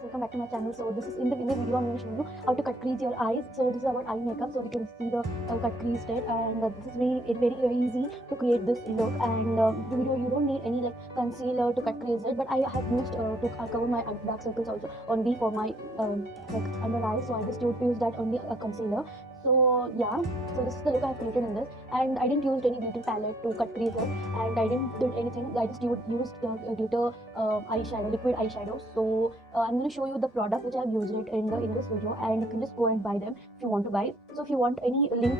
Welcome back to my channel. So this is in the video I'm going to show you how to cut crease your eyes. So this is about eye makeup. So you can see the cut crease state, and this is very easy to create this look. And the video, you don't need any like concealer to cut crease it, but I have used to cover my dark circles also only for my like under eyes. So I just use that only concealer. So yeah, so this is the look I have created in this, and I didn't use any glitter palette to cut crease it, and I didn't do anything. I just used the glitter eyeshadow, liquid eyeshadow. So I'm going to show you the product which I've used it in this video, and you can just go and buy them if you want to buy. So if you want any link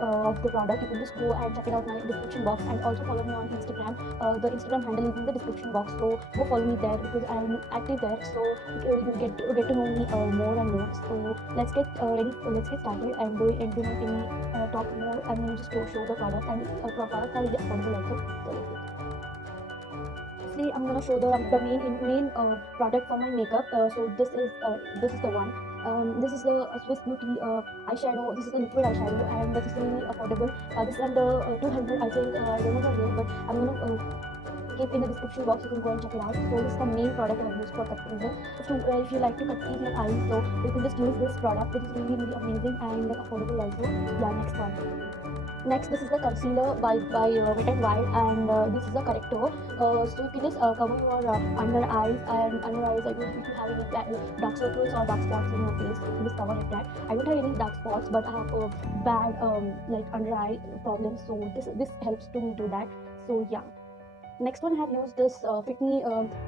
of the product, you can just go and check it out in my description box, and also follow me on Instagram. The Instagram handle is in the description box, so go follow me there because I'm active there. So you will get to know me more and more. So let's get ready. Let's get started and do not any talk more. I'm going to just show the product, and products are really affordable also. So let's get. Firstly, I'm gonna show the main product for my makeup. So this is the one. This is the Swiss Beauty eyeshadow. This is the liquid eyeshadow, and this is really affordable. This is under 200, I think. I don't know the rate, but I'm gonna keep in the description box. You can go and check it out. So this is the main product I've used for cut creasing. If you like to cut crease your eyes, so you can just use this product. It is really amazing and affordable also. Yeah, next one. Next, this is the concealer by Wet n Wild, and this is the corrector. So you can just cover your under eyes, and under eyes, like if you have any dark circles or dark spots in your face, you can just cover it that. I don't have any dark spots, but I have bad like under eye problems, so this helps to me do that. So yeah. Next one, I have used this Fit Me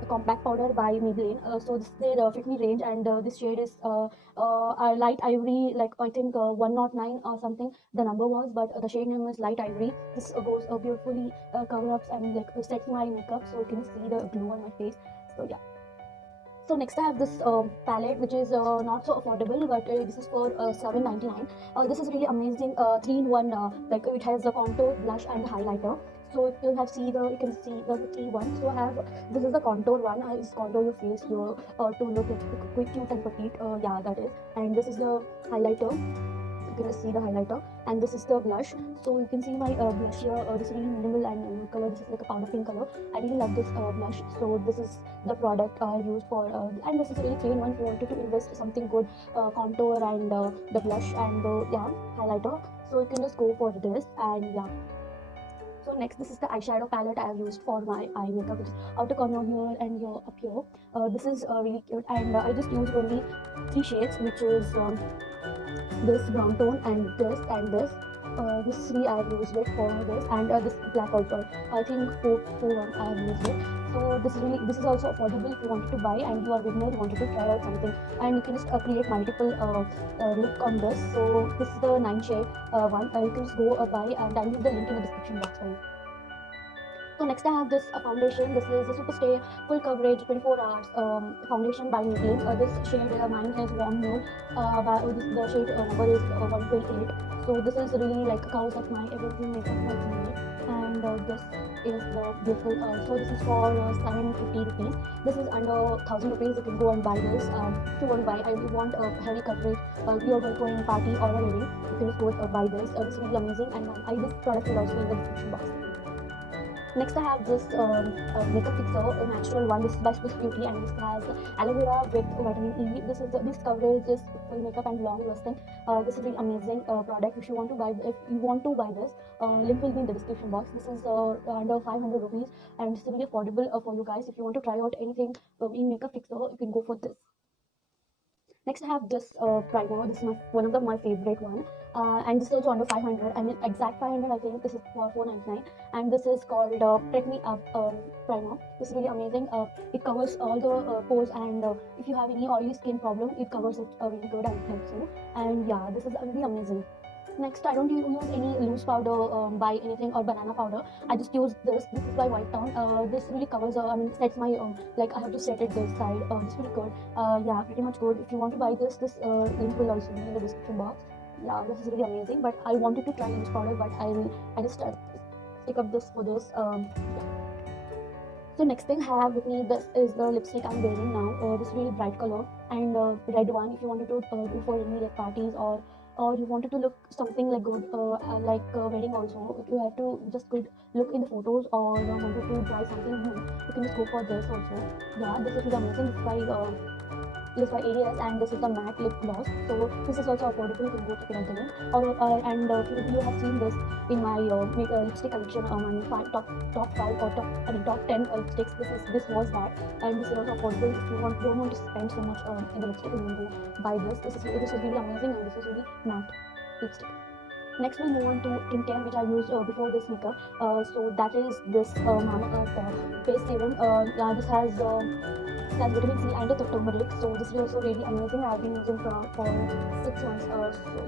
compact powder by Maybelline. So this is their Fit Me range, and this shade is light ivory, like I think 109 or something the number was, but the shade name is light ivory. This goes beautifully cover ups and like sets my makeup, so you can see the glow on my face. So yeah. So next I have this palette, which is not so affordable, but this is for $7.99. This is really amazing 3-in-1. Like it has the contour, blush, and highlighter. So if you you can see the 3-1. So I have this is the contour one. I just contour your face here to look quick, cute, and petite. Yeah, that is. And this is the highlighter. You can just see the highlighter, and this is the blush. So you can see my blush here. This is really minimal and color. This is like a powder pink color. I really love this blush. So this is the product I used for, and this is really 3-in-1. If you wanted to invest something good, contour and the blush and the highlighter. So you can just go for this, and yeah. So next, this is the eyeshadow palette I have used for my eye makeup, which is outer corner here and here up here. This is really cute, and I just used only 3 shades, which is this brown tone and this. This 3 I have used it for this, and this black also. I think 4 I have used it. So this is also affordable if you wanted to buy and you are beginner, you wanted to try out something, and you can just create multiple look on this. So this is the 9 shade one. You can just go buy, and I'll leave the link in the description box for you. So next I have this foundation. This is a Superstay Full Coverage 24 Hours foundation by Maybelline. This shade mine is warm nude. The shade number is 128. So this is really like covers up my everything makeup for me. And this is the beautiful. So this is for 750 rupees. This is under 1000 rupees. You can go and buy this. If you want to buy, I want a heavy coverage. You are going to a party or a wedding, you can just go buy this. This is really amazing, and this product will also be in the description box. Next, I have this makeup fixer, a natural one. This is by Swiss Beauty, and this has aloe vera with vitamin E. This coverage is full makeup and long lasting. This is an amazing product. If you want to buy this, link will be in the description box. This is under 500 rupees, and it's really affordable for you guys. If you want to try out anything in makeup fixer, you can go for this. Next, I have this primer. This is one of my favorite one, and this is also under 500. I mean, exact 500. I think this is for 499, and this is called Prep Me Up primer. This is really amazing. It covers all the pores, and if you have any oily skin problem, it covers it really good and helps you. And yeah, this is really amazing. Next, I don't use any loose powder by anything or banana powder. I just use this. This is by White Town. This really covers, sets my, like I have to set it this side. It's pretty good. Yeah, pretty much good. If you want to buy this link will also be in the description box. yeah, this is really amazing. But I wanted to try this product, but I just stick up this for this. So next thing I have with me, this is the lipstick I'm wearing now. This really bright color and red one. If you wanted to go for any like parties or you wanted to look something like good, like wedding also, if you have to just good look in the photos or wanted to try something new, you can just go for this also. Yeah, this is really amazing. This is by ADS and this is the matte lip gloss. So this is also affordable. You can go check it out the link. Or and if you have seen this in my lipstick collection, top five or top 10 lipsticks. This was that, and this is also affordable. If you don't want to spend so much in the lipstick, you can go buy this. This is really amazing, and this is really matte lipstick. Next, we'll move on to skincare, which I used before this makeup. So that is this Mamaearth face serum. Yeah, this has vitamin C and the turmeric. So this is also really amazing. I've been using for 6 months. So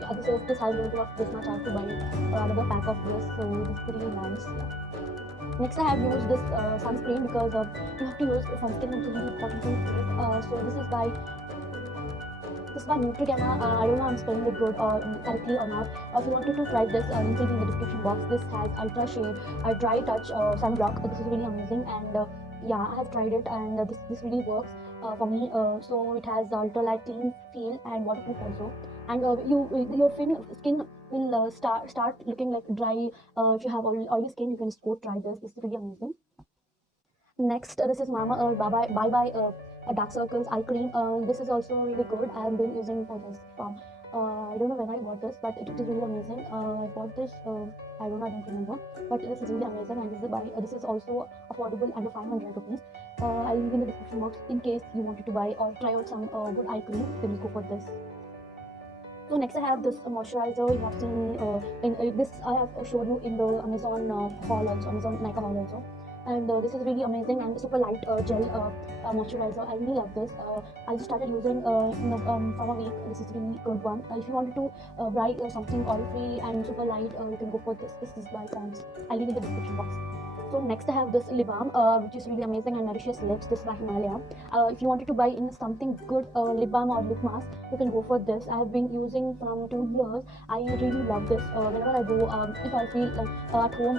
yeah, this has a little of this much. I have to buy another pack of this. So this is really nice. Yeah. Next, I have used this sunscreen because you have to use sunscreen, which is really important to your face. So this is by Neutrogena. I don't know I'm spelling it good or correctly or not. If you wanted to try this, link will be in the description box. This has Ultra Shade Dry Touch Sunblock. This is really amazing, and yeah, I have tried it, and this really works for me. So it has ultra light clean feel and waterproof also. And your skin will start looking like dry. If you have oily skin, you can just go try this. This is really amazing. Next, this is Mamaearth Bye Bye Dark Circles Eye Cream. This is also really good. I have been using for this from. I don't know when I bought this, but it is really amazing. I bought this. I don't remember, but this is really amazing, and this is also affordable under 500 rupees. I'll leave in the description box in case you wanted to buy or try out some good eye cream. Then you go for this. So next I have this moisturizer. You have seen in this I have showed you in the Amazon haul also, Amazon Nykaa haul also. And this is really amazing and super light gel moisturizer. I really love this. I just started using from a week. This is really good one. If you wanted to buy something oil free and super light, you can go for this. This is by Pond's. I'll leave in the description box. So next I have this lip balm, which is really amazing and nourishes lips. This is by Himalaya. If you wanted to buy in something good lip balm or lip mask, you can go for this. I have been using from 2 years. I really love this. Whenever I go, if I feel like at home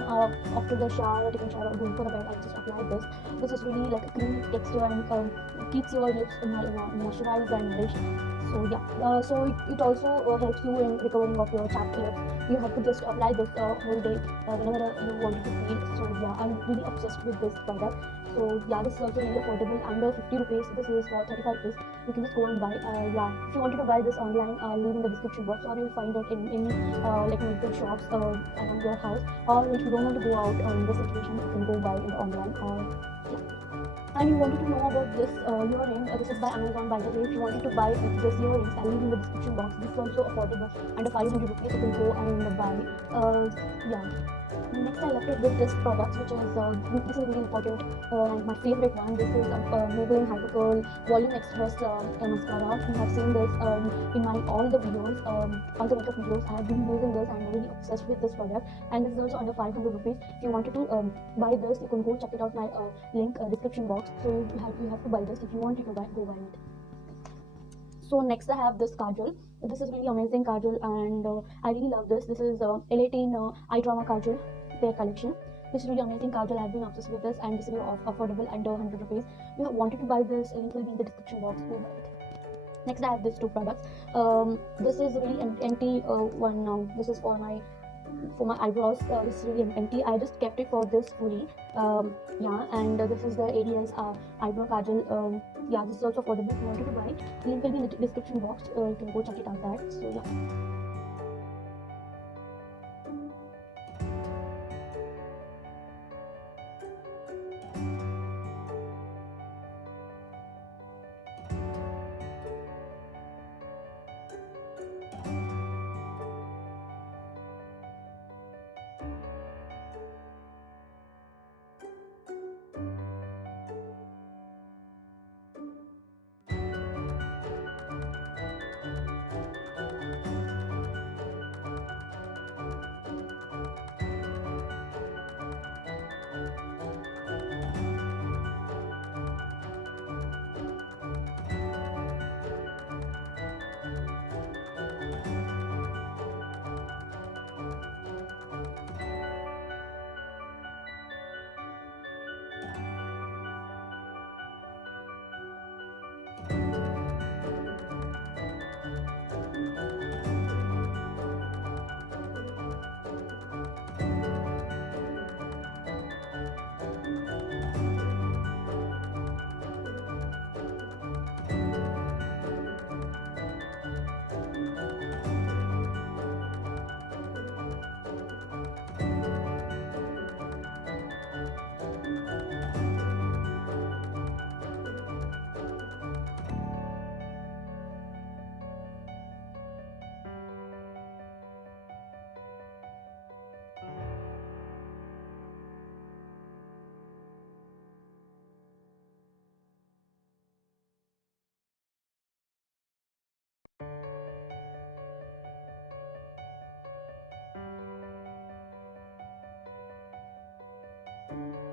after the shower, taking shower or going for the bed, I just apply this. This is really like a creamy texture and keeps your lips moisturized and nourished. So yeah, it also helps you in recovering of your chapped lips. You have to just apply this whole day whenever you want to feel. So yeah, I'm really obsessed with this product. So yeah, this is also really affordable, under 50 rupees. This is for 35 rupees. You can just go and buy. Yeah, if you wanted to buy this online, I'll leave in the description box, or you'll find it in any like medical shops around your house. Or if you don't want to go out in this situation, you can go buy it online. Or yeah. And you wanted to know about this earring. This is by Amazon, by the way. If you wanted to buy this earrings, I'll leave in the description box. This is also affordable, under 500 rupees. You can go and buy. Yeah. Next, I left it with this product, which is this is really important and my favorite one. This is Maybelline Hypercurl Volume Express mascara. You have seen this in my all the videos, all the makeup videos. I have been using this. I'm really obsessed with this product, and this is also under 500 rupees. If you wanted to buy this, you can go check it out. My link description box. So you have to buy this. If you want, you can go buy it. So next I have this kajal. This is really amazing kajal, and I really love this. This is L18 Eye Drama Kajal Fair Collection. This is really amazing kajal. I've been obsessed with this, and this is affordable, under 100 rupees. If you wanted to buy this, link will be in the description box. Go buy it. Next I have these two products. This is really empty one. This is for my eyebrows. This is really empty. I just kept it for this fully. Yeah, and this is the ADS eyebrow kajal. Yeah, this is also affordable. If you wanted to buy, link will be in the description box. You can go check it out that. So yeah. So,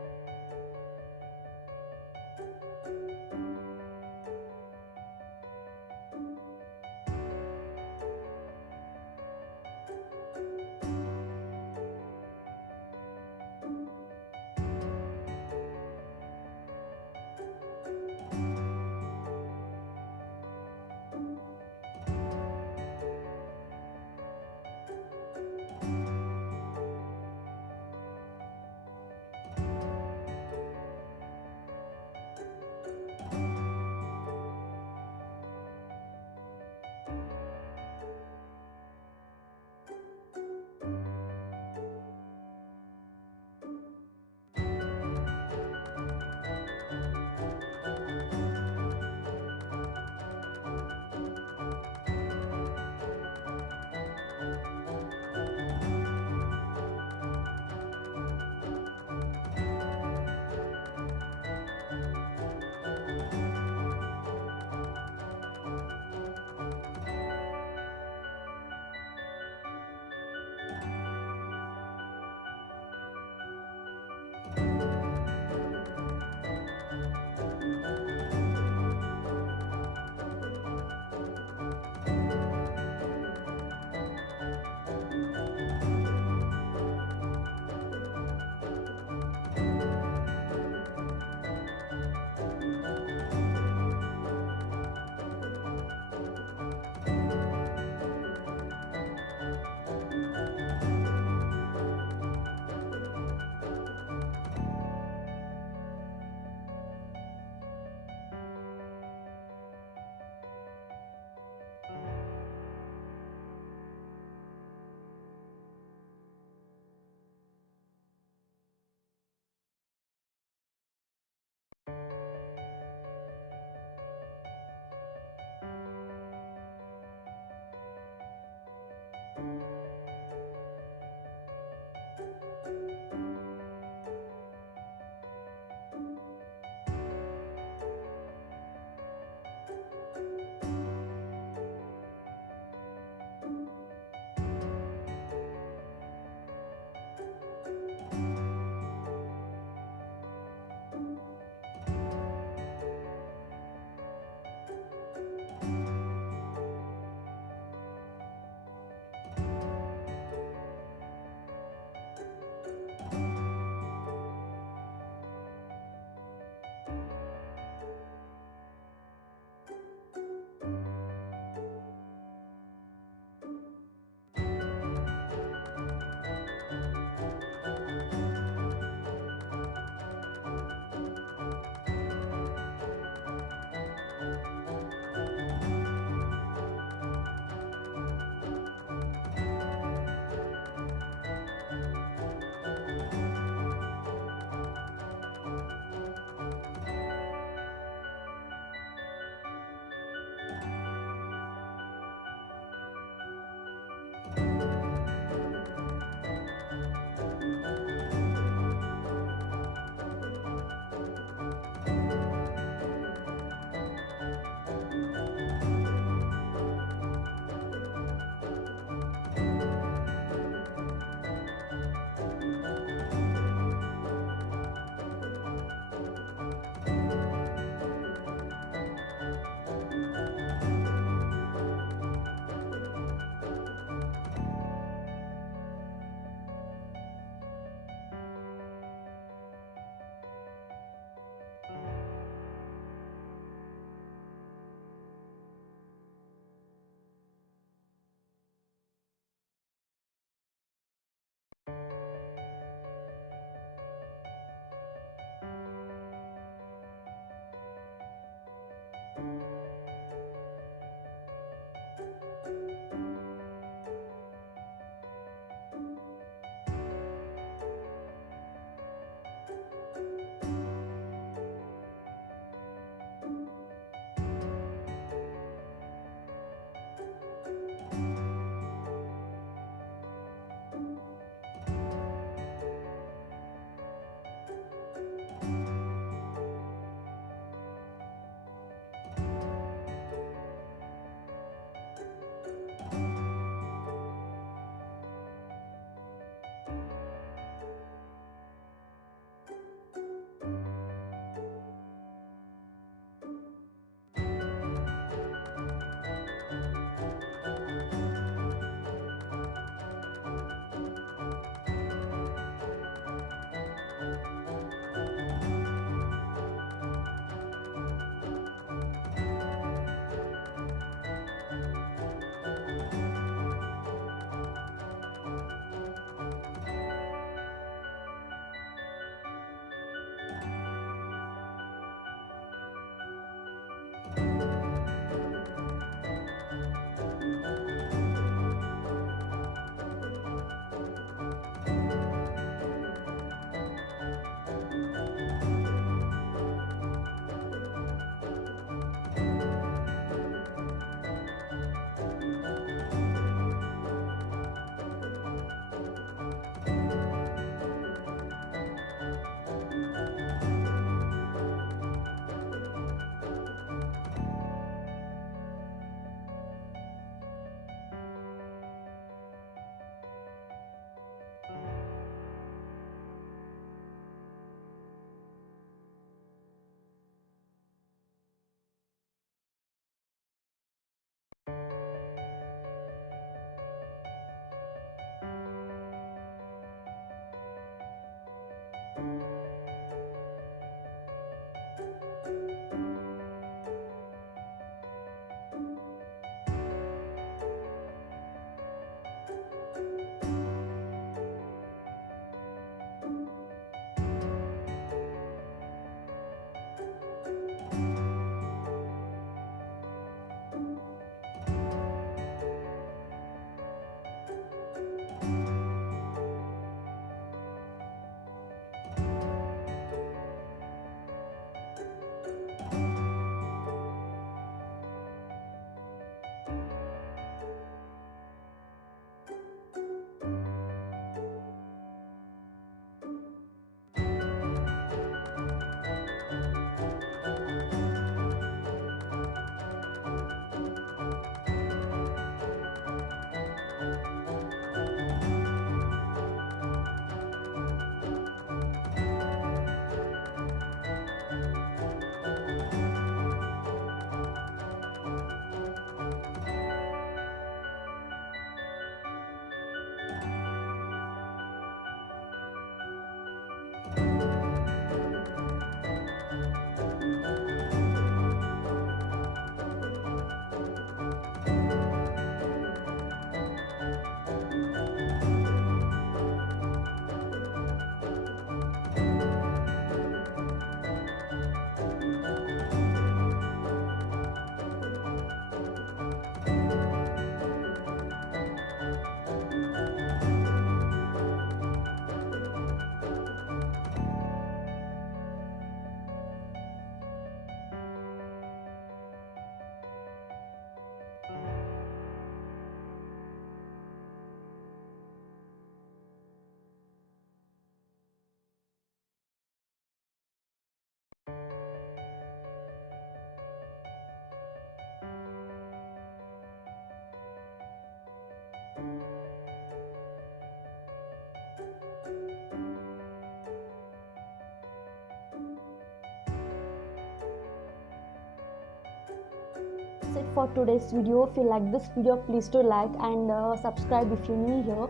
That's it for today's video. If you like this video, please do like and subscribe if you're new here,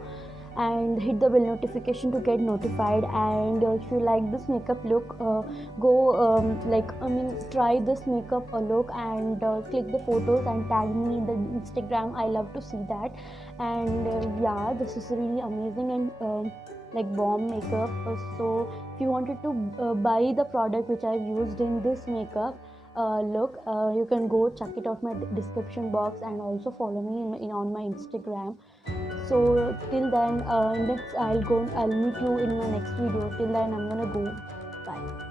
and hit the bell notification to get notified. And if you like this makeup look, go try this makeup look and click the photos and tag me in the Instagram. I love to see that. And yeah, this is really amazing and like bomb makeup. So if you wanted to buy the product which I've used in this makeup look, you can go check it out my description box, and also follow me on my Instagram. So till then, next I'll meet you in my next video. Till then, I'm gonna go. Bye.